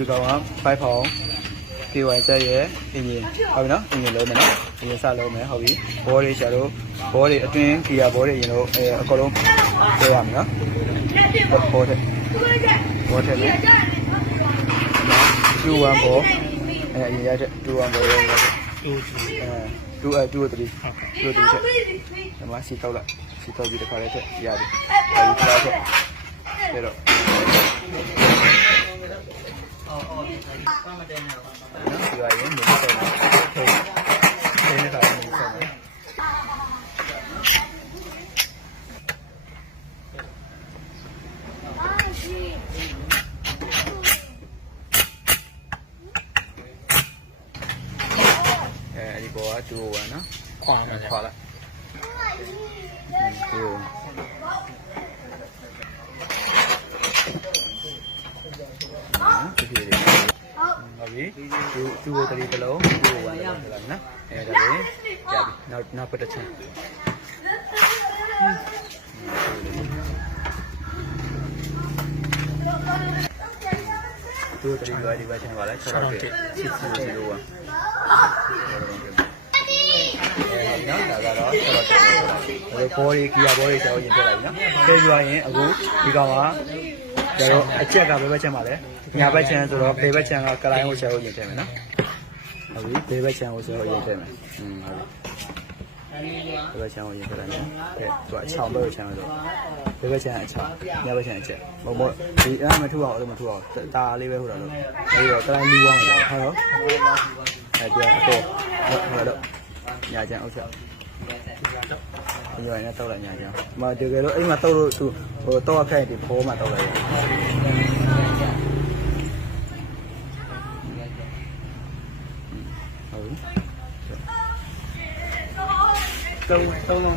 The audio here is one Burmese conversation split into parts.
ဒီကောင်က5ဖောင် KY တက်ရဲ့အင်ဂျင်ဟုတ်ပြီနော်အင်ဂျင်လုံးမယ်နော်အင်ဂျင်စလုံးမယ်ဟုတ်ပြီဘောတွေရှာတော့ဘောတွေအတွင်းဂီယာဘောတွေအရင်တော့အဲအကုန်လုံးပြောရမယ်နော်ဘောတဲ့ဘောတဲ့လို့2 1ဘောအဲအရင်ရတဲ့2 1ဘောရောရတဲ့တူတူအဲ2 2 3 2 3ချက်ဒီမှာစီတောက်လိုက်စီတောက်ပြီးတခါလေးထက်ရတယ်အဲဒီခါထက်ဒါတော့နော် ဒီပါရင်မြေဆက်နေထိတ်ထိတ်နေတာမြေဆက်နေအဲဒီဘောက2 1နော်ခွာတယ်ခွာလို က်2 1နော်ဒီဒီဟုတ်ပြီသူသူ့တရီတစ်လုံးသူ့ဝမ်းတစ်လုံးလောက်နော်အဲဒါလေးကြာပြီနောက်နောက်ပတ်တစ်ချင်သူ့တရီကဒီဘက်ချင်ပါလား6တော့စစ်စစ်စီလိုပါအဲနော်ဒါကတော့6တော့ဘောရီကီယာဘောရီကျောင်းရင်ပြလိုက်နော်ပြေးကြရင်အခုဒီကောင်က ကျတော့အချက်ကဘယ်ဘက်ချင်ပါလဲညာဘက်ချင်ဆိုတော့ဘေးဘက်ချင်ကကလိုင်းကိုချဲကိုရင်ထည့်မယ်နော်ဟုတ်ပြီဘေးဘက်ချင်ကိုချဲကိုရင်ထည့်မယ်อืมဟုတ်ပြီဘေးဘက်ချင်ကိုရင်ထည့်လိုက်မယ်ကဲသူကအချောင်းဘက်ကိုချင်မယ်ဆိုဘေးဘက်ချင်အချောင်းညာဘက်ချင်အချက်ဘုံဘဒီအဲ့မထူအောင်အဲ့လိုမထူအောင်တာလေးပဲဟိုတာလို့အဲဒီတော့ကလိုင်းလူအောင်ဟုတ်ဟုတ်အဲဒီအတော့ဟုတ်တော့ညာချင်အောက်ချက် ဒီလိုနဲ့တောက်လိုက်ညာချင်မတကယ်လို့အိမ်မှာတောက်လို့သူဟိုတောက်ခိုက်ဒီဖိုးမှာတောက်လိုက်ရဟုတ်ပြီသုံး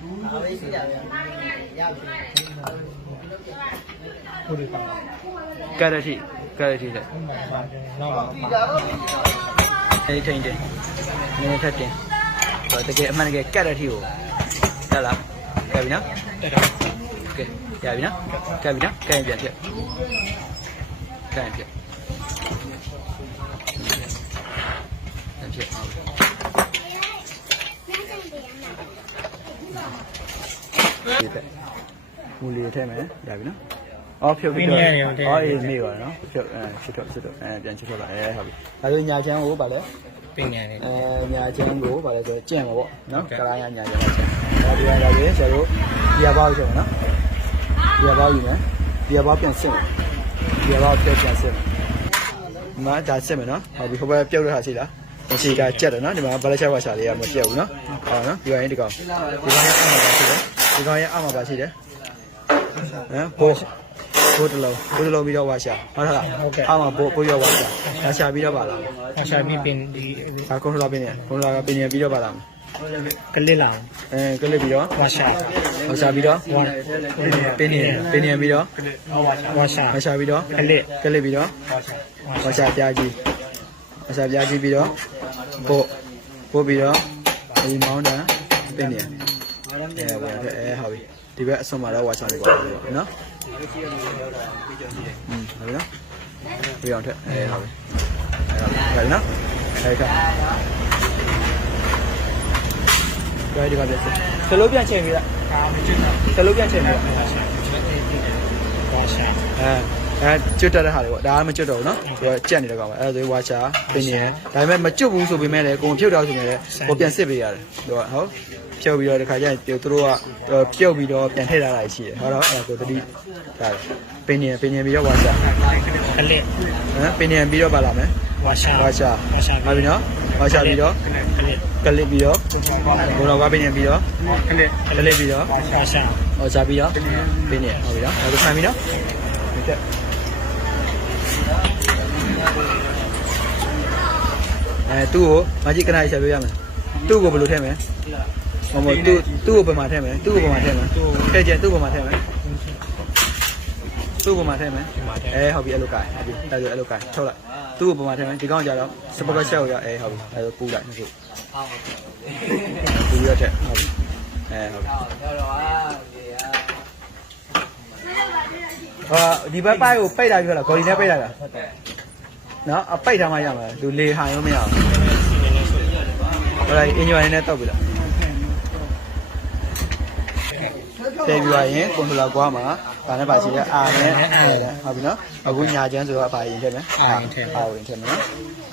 ကြည့်ချလာပါဒီတော့မှဟိုဆိုဖြည်းဖြည်းရတဲ့ဖြည်းဖြည်းအဲဖြည်းဖြည်းအရင်ဟိုအရင်တင်းထက်တင်းထက်ပြီးပါရင်အဲဟိုဟုတ်တယ်ပါကရတိကရတိတဲ့နောက်ပါပါအဲ့ထိန်တယ်နည်းနည်းထပ်တင်ဟောတကယ်အမှန်တကယ်ကရတိကိုတက်လားကဲပြီနော်တက်တော့ကဲရပြီနော်ကဲပြီနော်ကဲရင်ပြန်ပြကဲရင်ပြပြန်ပြ ဒီတဲ့မူလီထဲမယ်ရပြီနော်အော်ဖြုတ်ပြီးတော့အော်အေးနေပါနော်ဖြုတ်အဲချစ်တော့ချစ်တော့အဲပြန်ချစ်တော့လာအဲဟုတ်ပြီဒါဆိုညာချမ်းကိုဗာလဲပင်ညာနေအဲညာချမ်းကိုဗာလဲဆိုကျင့်ပါပေါ့နော်ကလာရညာချမ်းပါကျင့်ဒါဒီကဒါကြီးဆရာတို့ဒီရပေါက်ချက်နော်ဒီရပေါက်ယူမယ်ဒီရပေါက်ပြန်စစ်မယ်ဒီရပေါက်ပြန်ပြန်စစ်မယ်ဒီမှာဒါစစ်မယ်နော်ဟုတ်ပြီဟိုဘက်ပြုတ်ရတာရှိလားမရှိကကြက်တယ်နော်ဒီမှာဘလက်ချက်ဝါရှာလေးကမပြတ်ဘူးနော်ဟောနော်ဒီကရင်ဒီကောင်ဒီကောင်ရဲ့အမှပါရှိတယ် ဒီကောင်ရဲ့အမှပါရှိတယ်ဟမ်ဘိုးဘိုးတလုံးဘိုးတလုံးပြီးတော့ဝါရှာဟုတ်လားအမှဘိုးဘိုးရောဝါရှာဝါရှာပြီးတော့ပါလားအရှာမီပင်ဒီဒါကွန်ထရိုလာပင်းနေကွန်ထရိုလာပင်းနေပြီးတော့ပါလားကလစ်လာအဲကလစ်ပြီးတော့ဝါရှာဝါရှာပြီးတော့ဝါပင်းနေပင်းနေပြီးတော့ဝါရှာဝါရှာပြီးတော့ကလစ်ကလစ်ပြီးတော့ဝါရှာဝါရှာပြားကြီးဝါရှာပြားကြီးပြီးတော့ပို့ပို့ပြီးတော့ဒီမောင်းတာပင်းနေ အဲဝင်တဲ့အဲဟုတ်ပြီဒီဘက်အဆုံးမှာတော့ဝါရှာလေးပါနော်อืมဟုတ်ပြီနော်ပြအောင်ထက်အဲဟုတ်ပြီအဲဟုတ်ပြီနော်အဲကဲဒီမှာပြစစလုံးပြန်ချိန်ပြီလားကာမကျင်းတာစလုံးပြန်ချိန်ပြီလားဝါရှာဝါရှာအဲအဲကျွတ်တက်တဲ့ဟာတွေပေါ့ဒါကမကျွတ်တော့ဘူးနော်သူကကြက်နေတဲ့ကောင်ပဲအဲဒါဆိုဝါချာပင်းနေဒါပေမဲ့မကျွတ်ဘူးဆိုပေမဲ့လည်းကိုယ်ဖြုတ်တော့ဆိုရင်လည်းကိုပြန်စစ်ပေးရတယ်သူကဟုတ် ဖြုတ်ပြီးတော့ဒီခါကျရင်သူတို့ကဖြုတ်ပြီးတော့ပြန်ထည့်ထားတာရှိတယ်ဟုတ်တော့အဲကိုတတိဒါပင်းနေပင်းနေပြီးတော့ဝါချာကလစ်ဟမ်ပင်းနေပြီးတော့ပါလာမယ်ဝါရှာဝါချာဝါရှာဟုတ်ပြီနော်ဝါချာပြီးတော့ကလစ်ကလစ်ပြီးတော့ဘုံတော်ကပင်းနေပြီးတော့ကလစ်ကလစ်ပြီးတော့ဝါရှာဟောစားပြီးတော့ပေးနေဟုတ်ပြီနော်ဒါဆိုခံပြီနော်ဟုတ်ကဲ့အဲသူ့ကိုမကြီးကနားရှာပြရမယ်သူ့ကိုဘယ်လိုထည့်မလဲ မမသူ့သူ့ကိုဘယ်မှာထည့်မလဲသူ့ကိုဘယ်မှာထည့်မလဲထည့်ချင်သူ့ကိုဘယ်မှာထည့်မလဲသူ့ကိုဘယ်မှာထည့်မလဲအဲဟုတ်ပြီအဲ့လိုကဲဟုတ်ပြီဒါဆိုအဲ့လိုကဲထုတ်လိုက်သူ့ကိုဘယ်မှာထည့်မလဲဒီကောင်ကြတော့စပကရှက်ကိုရအဲဟုတ်ပြီအဲဆိုပူလိုက်နှစ်ခုပူရတဲ့ဟုတ်ပြီအဲဟုတ်ပြီဟာဒီဘက်ပိုက်ကိုပိတ်တာပြောလားဂေါ်ဒီနဲ့ပိတ်တာလားနော်အပိတ်ထားမှရမှာလူလေဟန်ရောမရဘူးဟိုလိုက်အင်ဂျင်နဲ့တောက်ပြီလား တည်ပြီးသွားရင်ကွန်ထရိုလာကွာမှာဒါနဲ့ပါရှိတဲ့အာနဲ့အဲ့ဒါဟုတ်ပြီနော်အခုညာချမ်းဆိုတော့အပါရင်ထည့်မယ်အာဝင်ထည့်မယ်နော်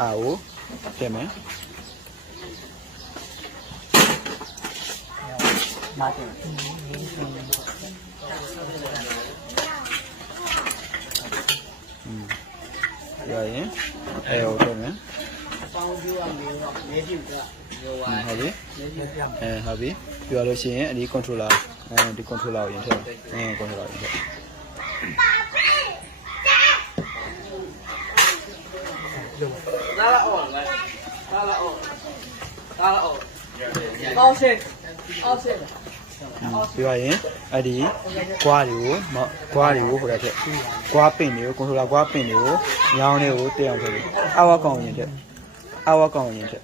အာကိုထည့်မယ်မာတင်ရရင်အဲဟိုထည့်မယ်ပေါင်းပြရမယ်တော့နေကြည့်ကရောဝါ ဟုတ်ပြီနေကြည့်ပြအဲဟုတ်ပြီပြောရလို့ရှိရင်အဒီ controller အဲဒီ controller ကိုရင်ထည့်အင်း controller ကိုရင်ထည့်လာလာအောင်လာလာအောင်လာလာအောင်အောက်ဆက်အောက်ဆက်ပြောရရင်အဲ့ဒီကွာတွေကိုမကွာတွေကိုဟိုတက်ထက်ကွာပင်တွေကို controller ကွာပင်တွေကိုညောင်းတွေကိုတက်အောင်ထည့်ပြီအဝကောင်ရင်ထက်အဝကောင်ရင်ထက်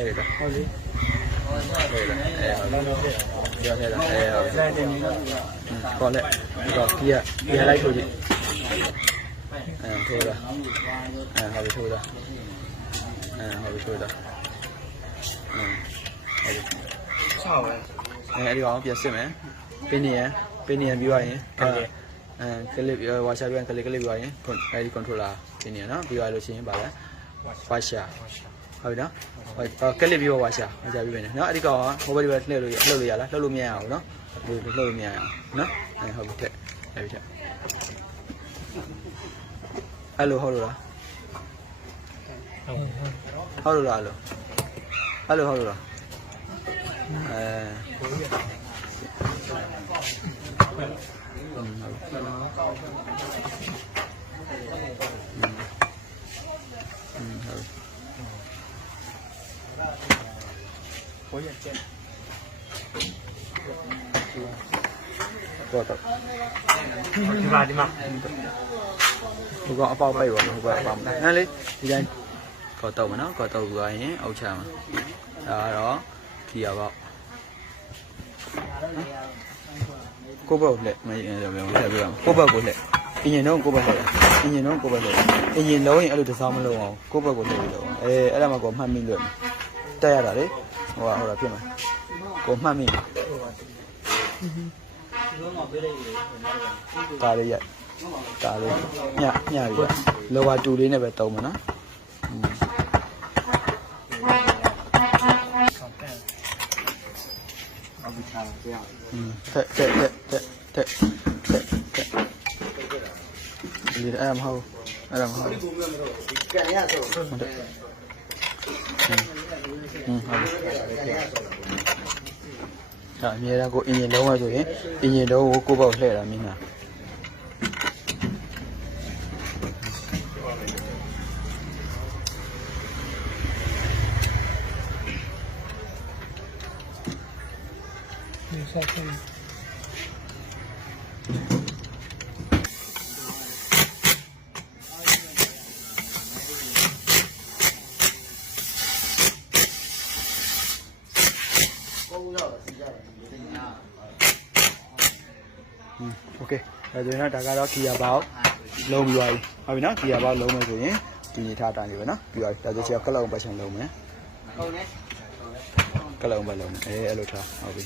န်တော်မလောပါဘူးကျွန်တော်တော့အဲလက်ရတာဟုတ်လေလက်ရတာအဲဟုတ်လေပြောခဲ့တာအဲဟုတ်လေခေါ်လက်ဒီတော့ဒီကဒီလိုက်ထိုးကြည့်အဲထိုးတာအဲဟုတ်ပြီထိုးတာအဲဟုတ်ပြီထိုးတာအဲဟုတ်ပြီဆောက်ပဲအဲအဲ့ဒီအောင်ပြန်စစ်မယ်ပင်းနေရပင်းနေရပြီးသွားရင်အဲကလစ်ဝါရှာပြန်ကလစ်ကလစ်ပြီးသွားရင်အဲဒီ controller ပင်းနေရနော်ပြီးသွားလို့ရှိရင်ဗာလဲဝါရှာ ဟုတ်ပြီနော်ကလစ်ပြီးဝါရှာဝါရှာပြီးပဲနော်အဲ့ဒီကောင်ဟိုဘက်ဒီဘက်လှည့်လို့လှုပ်လို့ရလားလှုပ်လို့မရအောင်နော်လှုပ်လို့မရအောင်နော်အဲဟုတ်ပြီထက်အဲ့ဒီထက်အဲ့လိုဟုတ်လို့လားဟုတ်လို့လားအဲ့လိုအဲ့လိုဟုတ်လို့လားအဲတော့ တော့ဒီမှာဒီမှာဟိုကအပေါက်ပိတ်ပါဟိုကအပေါက်မနားလေဒီတိုင်းကောတော့မနော်ကောတော့ပြီးရင်အုတ်ချမှာဒါကတော့ခီရပေါက်ကိုဘက်ကိုလက်မင်းလည်းမဆက်ပြအောင်ကိုဘက်ကိုလက်အင်ဂျင်တော့ကိုဘက်လက်အင်ဂျင်တော့ကိုဘက်လက်အင်ဂျင်လုံးရင်အဲ့လိုတစားမလုံးအောင်ကိုဘက်ကိုလက်ပြီးတော့အဲအဲ့ဒါမှကိုမှတ်မိလို့တက်ရတာလေ ဟိုဟာဟိုတာဖြစ်မှာကိုမှတ်မိမှာဒါလေးရက်ဒါလေးညညပြီးရလောပါတူလေးနဲ့ပဲတုံးမှာနော်တက်တက်တက်တက်တက်တက်တက်ဒီအဲ့မဟုတ်အဲ့မဟုတ်ကန်ရဆို ဒါအမြဲတမ်းကိုအင်ဂျင်လုံးဝဆိုရင်အင်ဂျင်လုံးကိုကိုယ့်ဘောက်လှည့်တာမင်းလားဒီဆောက် တယ် อืมโอเคဒါဆိုရင်တော့ဒါကတော့ဂီယာဘောက်လုံးပြီးသွားပြီဟုတ်ပြီနော်ဂီယာဘောက်လုံးမယ်ဆိုရင်ဒီနေထားတိုင်းလေးပဲနော်ပြီးသွားပြီဒါဆိုချက်ကလောက်ပတ်ချင်လုံးမယ် ဟုတ်နေ ကလောက်ပဲလုံးမယ်အဲအဲ့လိုထားဟုတ်ပြီ